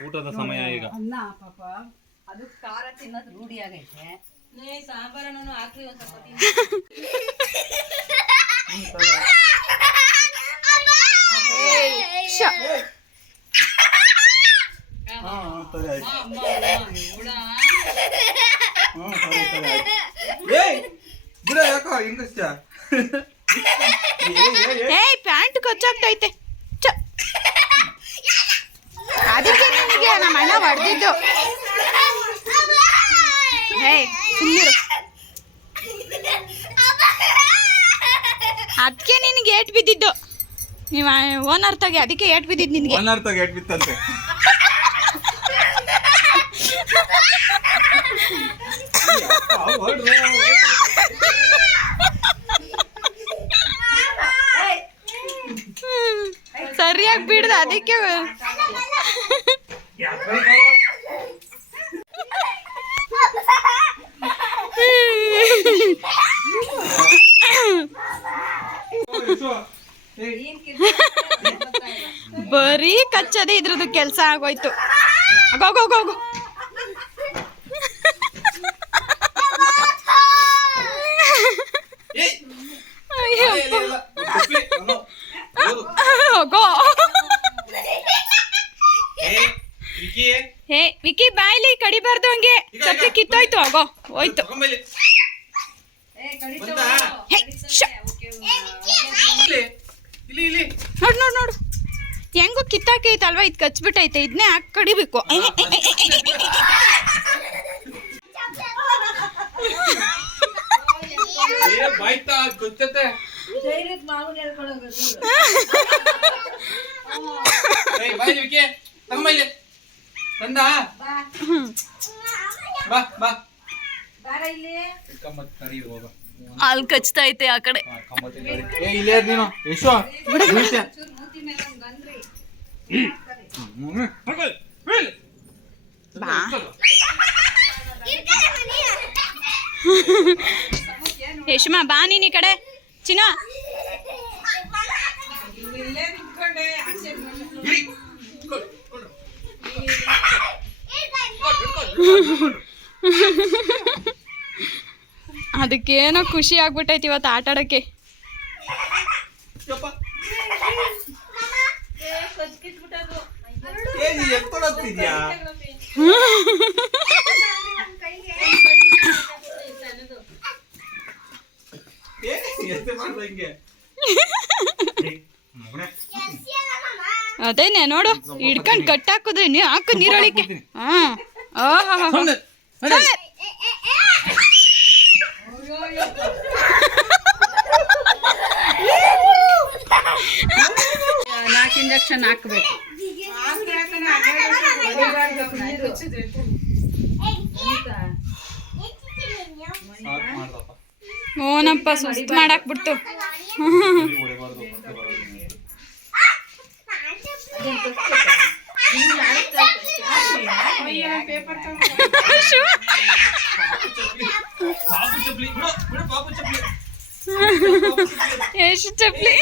ಊಟದ ಸಮಯ ಈಗ. ಅನ್ನ ಪಾಪ ಅದು ಖಾರ ತಿನ್ನೋದು ರೂಢಿ ಆಗೈತೆ. ಸಾಂಬಾರನ್ನು ಹಾಕಿ ಒಂದು ಸ್ವಲ್ಪ ಪ್ಯಾಂಟ್ ಕೊಚ್ಚಾಗ್ತೈತೆ. ಅದಕ್ಕೆ ನಿನಗೆ ನಮ್ಮ ಅಣ್ಣ ಹೊಡೆದಿದ್ದು. ಅದಕ್ಕೆ ನಿನಗೆ ಏಟ್ ಬಿದ್ದಿದ್ದು. ನೀವು ಓನರ್ ತಗೆ ಅದಕ್ಕೆ ಏಟ್ ಬಿದ್ದಿದ್ದು ನಿನಗೆ. ಓನರ್ ತಗೆ ಏಟ್ ಬಿತ್ತಂತೆ. ಸರಿಯಾಗಿ ಬಿಡ್ದ ಅದಕ್ಕೆ. ಬರೀ ಕಚ್ಚದೆ ಇದ್ರದ್ದು ಕೆಲಸ ಆಗೋಯ್ತು. ಹೋಗು ಹೇ ವಿಕಿ ಬಾಯ್ಲಿ ಕಡಿಬಾರ್ದು ಹಂಗೆ. ಚಪ್ಪಲಿ ಕಿತ್ತೋಯ್ತು. ಹೋಯ್ತು. ನೋಡು ಹೆಂಗೋ ಕಿತ್ತಾಕೈತಲ್ವಾ. ಇದು ಕಚ್ಬಿಟ್ಟೈತೆ. ಇದನ್ನೇ ಹಾಕಿ ಕಡಿಬೇಕು. ಅಲ್ಲಿ ಕಚ್ತೈತೆ ಆ ಕಡೆ. ಯಶಮಾ ಬಾ ನೀನ್ ಈ ಕಡೆ. ಚಿನ್ನ ಅದಕ್ಕೇನೋ ಖುಷಿ ಆಗ್ಬಿಟ್ಟೈತಿ ಇವತ್ತು ಆಟ ಆಡಕ್ಕೆ. ಅದೇನೆ ನೋಡು ಹಿಡ್ಕೊಂಡ್ ಕಟ್ಟಾಕುದ್ರಿ ನೀವು ಹಾಕು ನೀರೊಳಿಕೆ. ನಾಲ್ಕು ಇಂಜೆಕ್ಷನ್ ಹಾಕ್ಬೇಕು. ಓನಪ್ಪ ಸುಸ್ತು ಮಾಡಾಕ್ಬಿಡ್ತು. ಎಷ್ಟು ಚಪ್ಲಿ.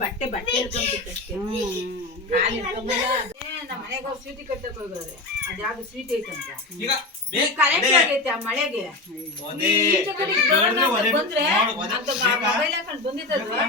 ಬಟ್ಟೆ ನಮ್ಮ ಮನೆಗೆ ಸ್ವೀಟಿ ಕಟ್ಟಕ್ ಹೋಗೋರೆ. ಅದ್ಯಾವ್ದು ಸ್ವೀಟ್ ಐತಂತ ಕರೆಕ್ಟ್ ಆಗೈತೆ ಆ ಮಳೆಗೆ. ಬಂದ್ರೆ ಮೊಬೈಲ್ ಹಾಕೊಂಡು ಬಂದಿದ್ದಲ್ವಾ